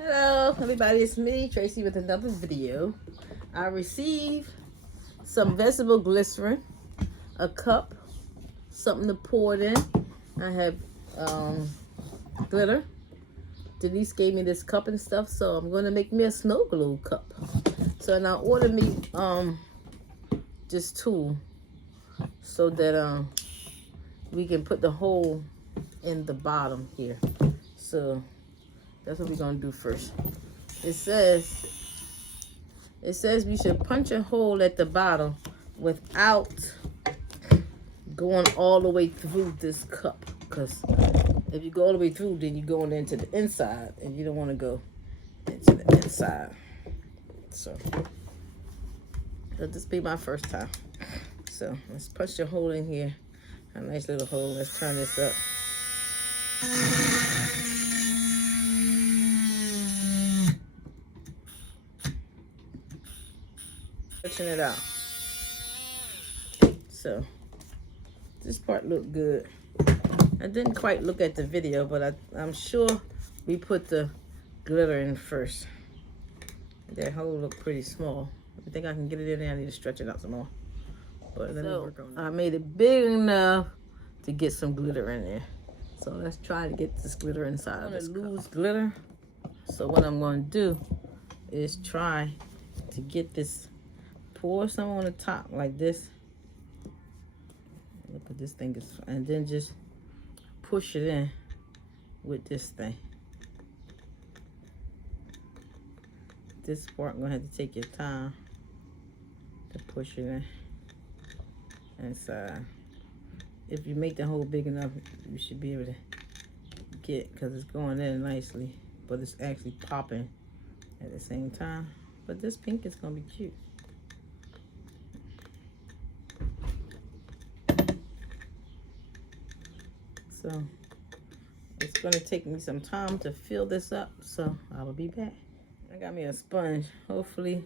Hello everybody, it's me, Tracy, with another video. I received some vegetable glycerin, a cup, something to pour it in. I have glitter. Denise gave me this cup and stuff, so I'm going to make me a snow globe cup. So now order me this tool so that we can put the hole in the bottom here. So that's what we're gonna do first. It says we should punch a hole at the bottom without going all the way through this cup, because if you go all the way through, then you're going into the inside, and you don't want to go into the inside. So this be my first time. So let's punch the hole in here, a nice little hole. Let's turn this up. Stretching it out. So this part looked good. I didn't quite look at the video, but I'm sure we put the glitter in first. That hole looked pretty small. I think I can get it in there. I need to stretch it out some more. But let me work on it. I made it big enough to get some glitter in there. So let's try to get this glitter inside of this cup. Lose glitter. So what I'm going to do is try to get this, pour some on the top like this. Look at this thing, and then just push it in with this thing. This part, I'm gonna have to take your time to push it in inside. If you make the hole big enough, you should be able to get, because it's going in nicely, but it's actually popping at the same time. But this pink is gonna be cute. So it's gonna take me some time to fill this up, so I will be back. I got me a sponge. Hopefully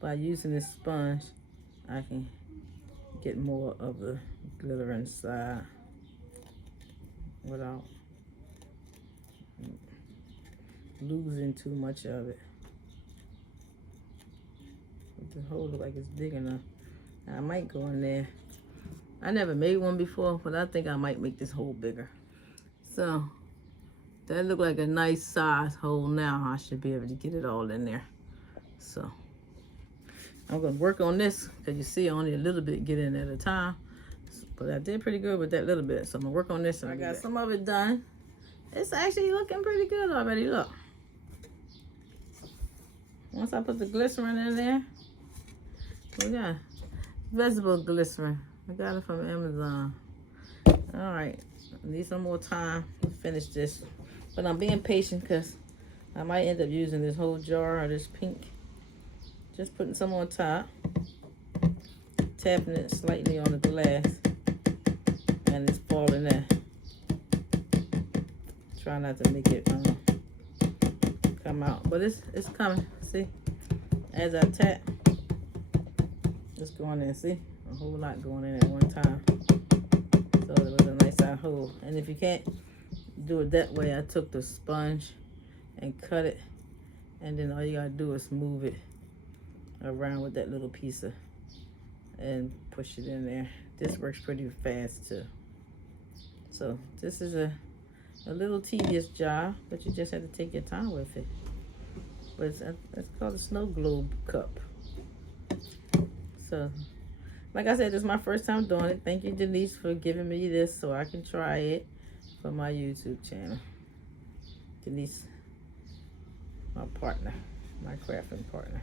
by using this sponge, I can get more of the glitter inside without losing too much of it. The hole looks like it's big enough. I might go in there. I never made one before, but I think I might make this hole bigger. So that looked like a nice size hole now. I should be able to get it all in there. So I'm gonna work on this, because you see only a little bit get in at a time. But I did pretty good with that little bit. So I'm gonna work on this. And I got some of it done. It's actually looking pretty good already, look. Once I put the glycerin in there, we got vegetable glycerin. I got it from Amazon. All right, I need some more time to finish this. But I'm being patient, because I might end up using this whole jar of this pink. Just putting some on top, tapping it slightly on the glass, and it's falling in. Try not to make it come out, but it's coming. See, as I tap, it's going in. See, a whole lot going in at one time. So it was a nice size hole. And if you can't do it that way, I took the sponge and cut it, and then all you gotta do is move it around with that little piece of, and push it in there. This works pretty fast too. So this is a little tedious job, but you just have to take your time with it. But it's called a snow globe cup. So like I said, this is my first time doing it. Thank you, Denise, for giving me this so I can try it for my YouTube channel. Denise, my partner, my crafting partner.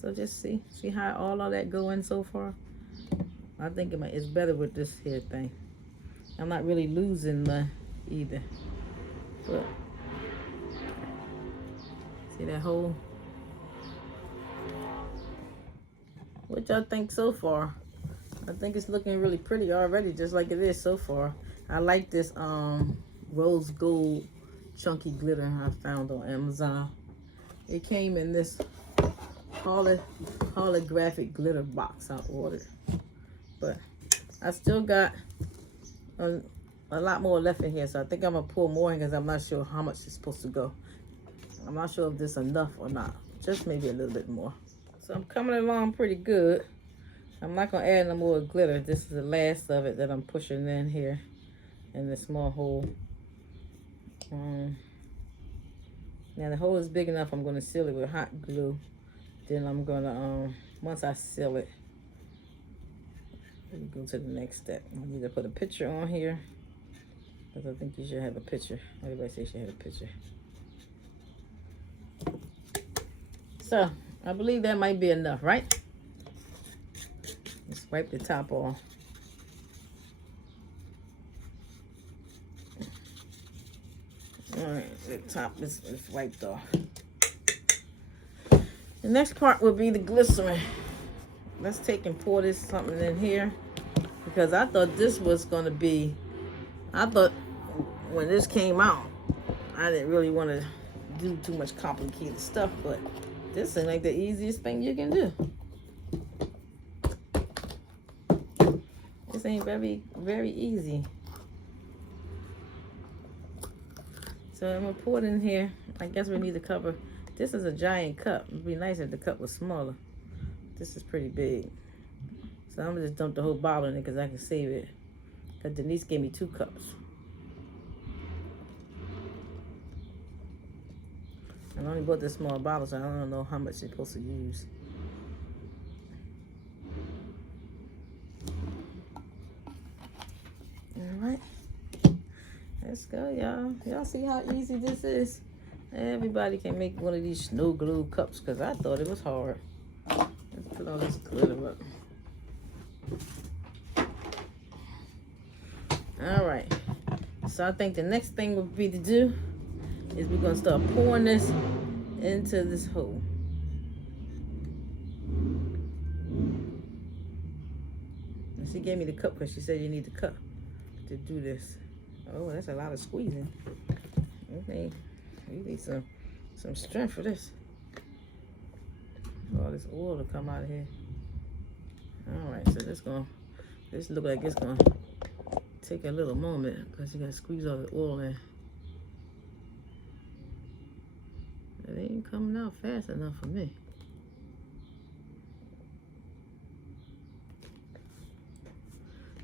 So just see how all of that going so far. I think it's better with this here thing. I'm not really losing none either. But see that hole? What y'all think so far? I think it's looking really pretty already, just like it is so far. I like this rose gold chunky glitter I found on Amazon. It came in this holographic glitter box I ordered. But I still got a lot more left in here, so I think I'm gonna pour more in because I'm not sure how much is supposed to go. I'm not sure if this is enough or not. Just maybe a little bit more. So I'm coming along pretty good. I'm not gonna add no more glitter. This is the last of it that I'm pushing in here in this small hole. Now the hole is big enough. I'm gonna seal it with hot glue. Then I'm gonna once I seal it, let me go to the next step. I need to put a picture on here because I think you should have a picture. Everybody says you should have a picture. So I believe that might be enough, right? Let's wipe the top off. All right, the top is wiped off. The next part will be the glycerin. Let's take and pour this something in here because I thought this was gonna be, I thought when this came out, I didn't really want to do too much complicated stuff, but this seems like the easiest thing you can do. This ain't very, very easy. So I'm gonna pour it in here. I guess we need to cover. This is a giant cup. It'd be nice if the cup was smaller. This is pretty big. So I'm gonna just dump the whole bottle in it because I can save it. Because Denise gave me 2 cups. I only bought this small bottle, so I don't know how much you're supposed to use. All right. Let's go, y'all. Y'all see how easy this is? Everybody can make one of these snow glue cups because I thought it was hard. Let's put all this glitter up. All right. So I think the next thing would be to do is we're going to start pouring this into this hole. And she gave me the cup because she said you need the cup to do this. Oh, that's a lot of squeezing. Okay, we need some strength for this. All this oil to come out of here. All right, so this look like it's gonna take a little moment because you gotta squeeze all the oil in. It ain't coming out fast enough for me.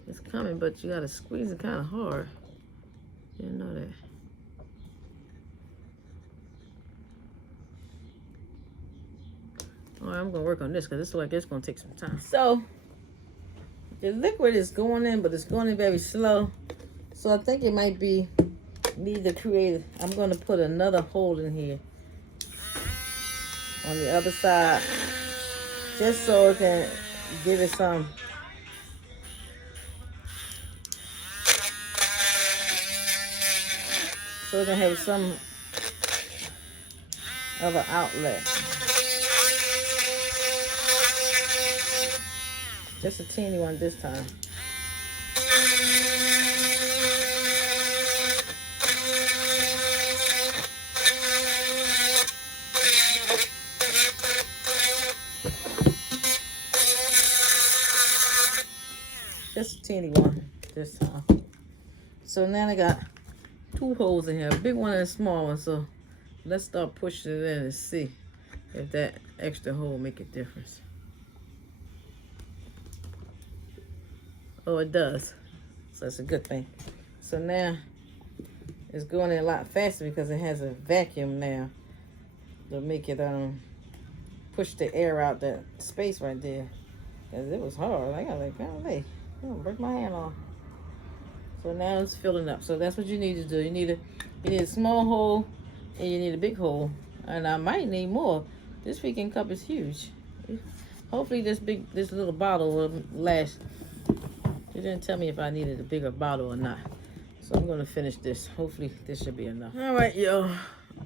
It's coming, but you gotta squeeze it kind of hard. Didn't know that. All right, I'm gonna work on this because this looks like it's gonna take some time. So the liquid is going in, but it's going in very slow. So I think it might be need to create. I'm gonna put another hole in here on the other side, just so it can give it some. So it can have some of an outlet. Just a teeny one this time. Just a teeny one this time. So now I got 2 holes in here, a big one and a small one. So let's start pushing it in and see if that extra hole make a difference. Oh, it does. So that's a good thing. So now it's going in a lot faster because it has a vacuum now to make it push the air out that space right there. Cause it was hard. I got like, golly, I'm gonna break my hand off. So now it's filling up. So that's what you need to do. You need a small hole and you need a big hole. And I might need more. This freaking cup is huge. Hopefully this little bottle will last. They didn't tell me if I needed a bigger bottle or not. So I'm gonna finish this. Hopefully this should be enough. All right, yo.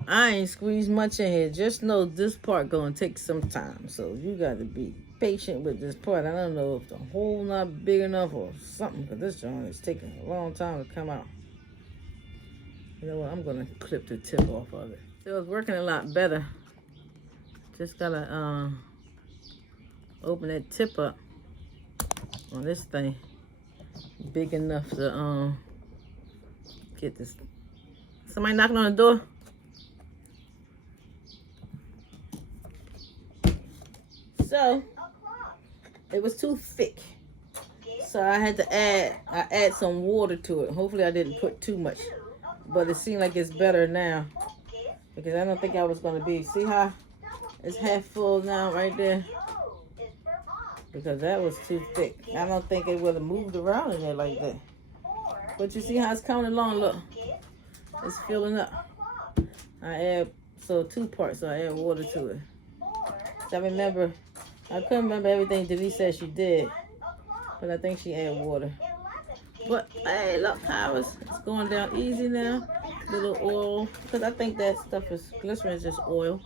I ain't squeezed much in here. Just know this part gonna take some time. So you gotta be patient with this part. I don't know if the hole not big enough or something, because this joint is taking a long time to come out. You know what? I'm gonna clip the tip off of it. So it's working a lot better. Just gotta open that tip up on this thing big enough to get this. Somebody knocking on the door? So, it was too thick. So I had to add some water to it. Hopefully I didn't put too much. But it seemed like it's better now. Because I don't think I was going to be. See how it's half full now right there? Because that was too thick. I don't think it would have moved around in there like that. But you see how it's coming along, look. It's filling up. I add, so 2 parts, so I add water to it. So I couldn't remember everything Denise said she did. But I think she added water. But, hey, look how it's going down easy now. Little oil. Because I think that stuff is, glycerin is just oil.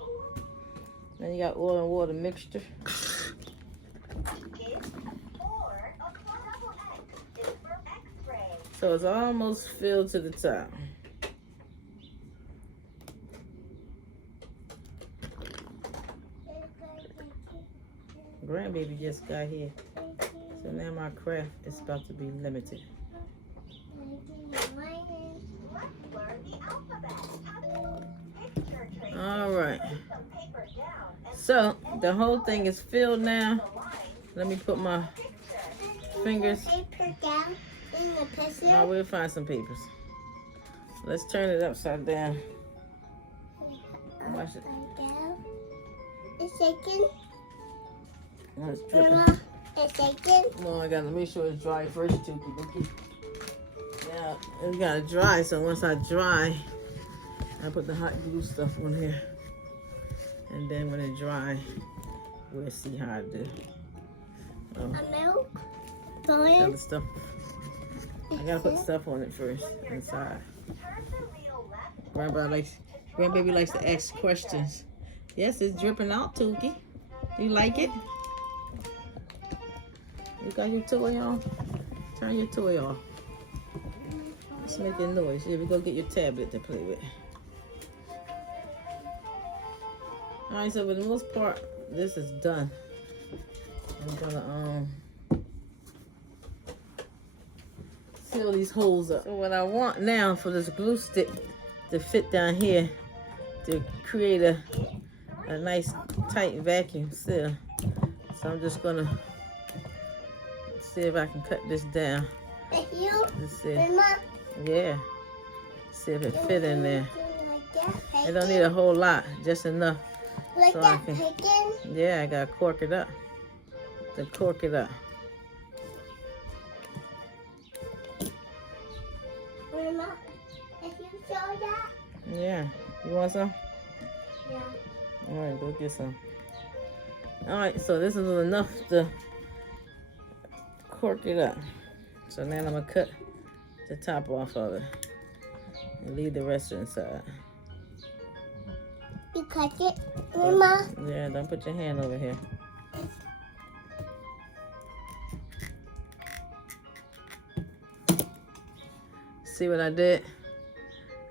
Then you got oil and water mixture. So it's almost filled to the top. Grandbaby just got here. So now my craft is about to be limited. Alright. So the whole thing is filled now. Let me put my fingers. Oh, we'll find some papers. Let's turn it upside down. Watch it. It's shaking. Oh, it's dripping. Grandma, it's shaking. No, I gotta make sure it's dry first, too. Yeah, it's gotta dry. So once I dry, I put the hot glue stuff on here. And then when it dry, we'll see how I do. A milk. Other stuff. I gotta put stuff on it first inside. Grandbaby likes to ask questions. Yes, it's dripping out, Tookie. You like it? You got your toy on? Turn your toy off. Let's make a noise. Here we go get your tablet to play with. Alright, so for the most part, this is done. I'm gonna fill these holes up. So what I want now for this glue stick to fit down here to create a nice tight vacuum seal. So I'm just gonna see if I can cut this down. Let's see. Yeah. See if it fit in there. It don't need a whole lot, just enough. Like so that, I can, yeah, I gotta cork it up. To cork it up. Grandma, if you show that? Yeah. You want some? Yeah. Alright, go get some. Alright, so this is enough to cork it up. So now I'm gonna cut the top off of it and leave the rest inside. You cut it, Grandma? Yeah, don't put your hand over here. See what I did?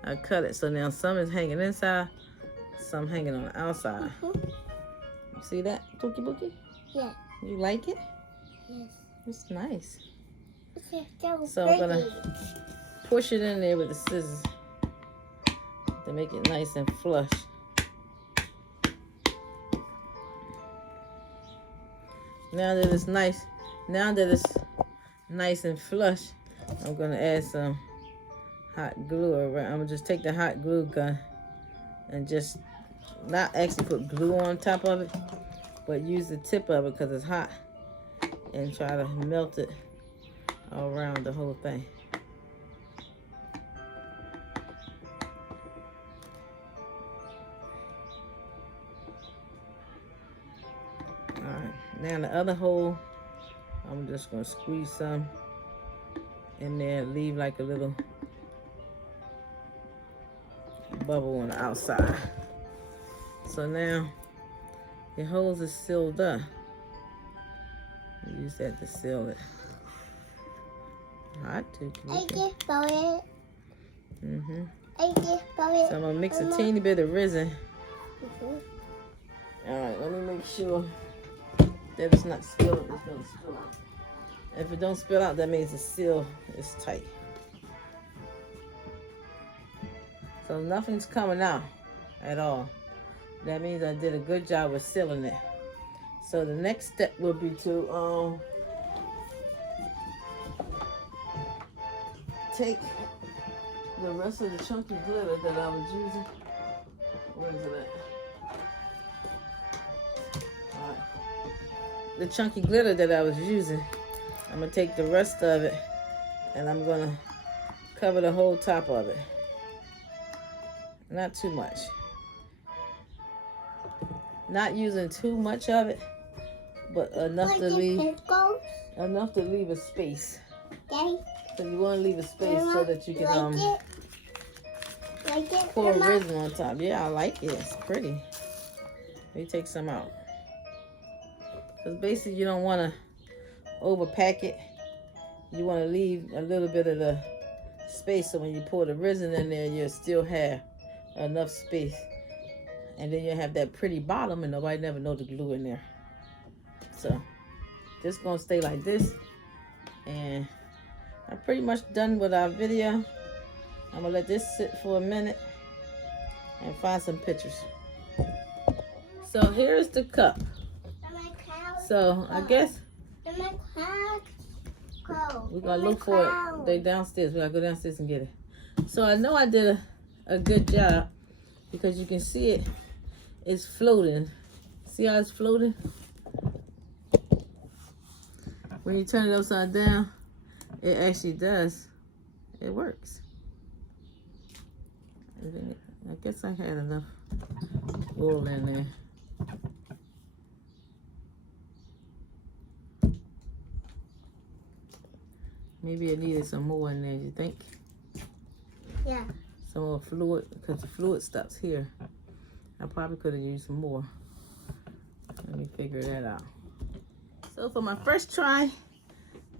I cut it so now some is hanging inside, some hanging on the outside. You see that, Tookie Bookie? Yeah. You like it? Yes. It's nice. It's So I'm gonna push it in there with the scissors to make it nice and flush. Now that it's nice and flush, I'm gonna add some hot glue around. I'm gonna just take the hot glue gun and just not actually put glue on top of it, but use the tip of it because it's hot and try to melt it all around the whole thing. Alright, now the other hole, I'm just gonna squeeze some in there, leave like a little bubble on the outside. So now your holes is sealed up. Use that to seal it. Hot too. I just bought it. Mm-hmm. I just bought it. So I'm gonna mix a teeny bit of resin. Mm-hmm. Alright, let me make sure that it's not spilled. It's gonna spill out. If it don't spill out, that means the seal is tight. So nothing's coming out at all. That means I did a good job with sealing it. So the next step will be to take the rest of the chunky glitter that I was using. Where is it at? Alright. The chunky glitter that I was using, I'm going to take the rest of it and I'm going to cover the whole top of it. Not too much. Not using too much of it, but enough to leave a space. Daddy, So you want to leave a space so that you can like it, pour Mama? resin on top. Yeah, I like it. It's pretty. Let me take some out. Because basically you don't want to overpack it. You want to leave a little bit of the space so when you pour the resin in there, you'll still have enough space. And then you'll have that pretty bottom and nobody never know the glue in there. So this going to stay like this. And I'm pretty much done with our video. I'm going to let this sit for a minute and find some pictures. So here's the cup. So I guess we're going to look for it. They downstairs. We got to go downstairs and get it. So I know I did a good job because you can see it. It's floating. See how it's floating? When you turn it upside down, it actually does. It works. I guess I had enough oil in there. Maybe it needed some more in there, you think? Yeah. Some more fluid, because the fluid stops here. I probably could have used some more. Let me figure that out. So for my first try,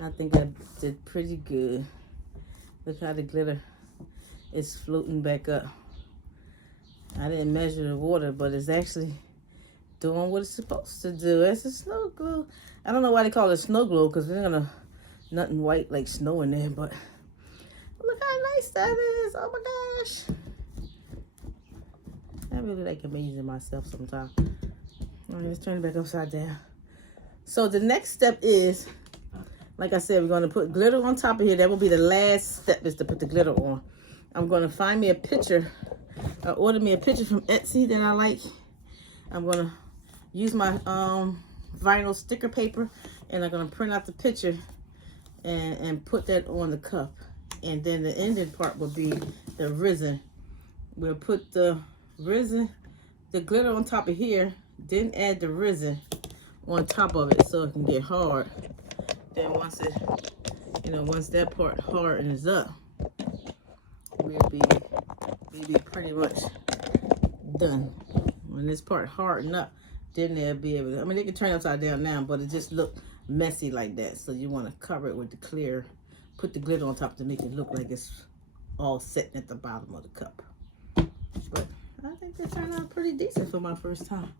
I think I did pretty good. Look how the glitter is floating back up. I didn't measure the water, but it's actually doing what it's supposed to do. It's a snow glue. I don't know why they call it snow glue, because there's nothing white like snow in there, but look how nice that is. Oh my gosh. I really like amazing myself sometimes. All right, let's turn it back upside down. So the next step is, like I said, we're going to put glitter on top of here. That will be the last step, is to put the glitter on. I'm going to find me a picture. I ordered me a picture from Etsy that I like. I'm going to use my vinyl sticker paper, and I'm going to print out the picture and put that on the cup. And then the ending part will be the resin. We'll put the resin, the glitter on top of here, then add the resin on top of it so it can get hard. Then once that part hardens up, we'll be pretty much done. When this part harden up, then they'll be able to, I mean, they can turn upside down now, but it just look messy like that. So you want to cover it with the clear, put the glitter on top to make it look like it's all sitting at the bottom of the cup. But I think they turned out pretty decent for my first time.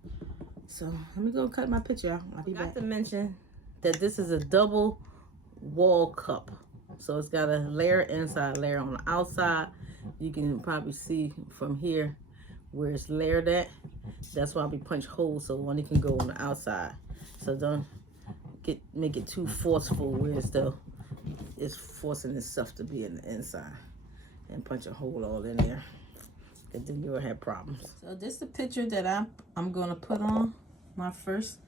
So let me go cut my picture out. I'll be back. To mention that this is a double wall cup. So it's got a layer inside, layer on the outside. You can probably see from here where it's layered at. That's why we punch holes so one can go on the outside. So don't make it too forceful where it's forcing itself to be in the inside. And punch a hole all in there. And then you'll have problems. So this is the picture that I'm gonna put on my first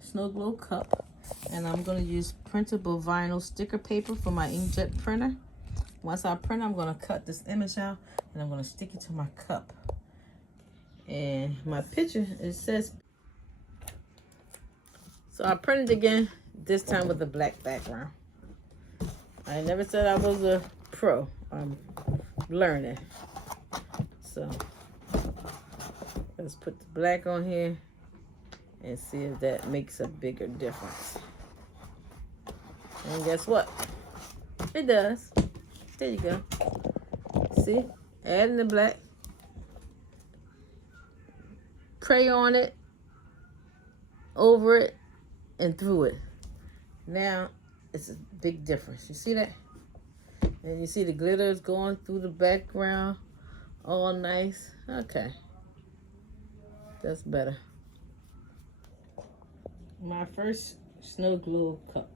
snow glow cup. And I'm gonna use printable vinyl sticker paper for my inkjet printer. Once I print, I'm gonna cut this image out and I'm gonna stick it to my cup. And my picture, it says, so I printed again, this time with a black background. I never said I was a pro. I'm learning. So let's put the black on here and see if that makes a bigger difference. And guess what? It does. There you go. See? Adding the black. Crayon it, over it, and through it. Now it's a big difference. You see that? And you see the glitter is going through the background All nice. Okay. That's better. My first snow globe cup.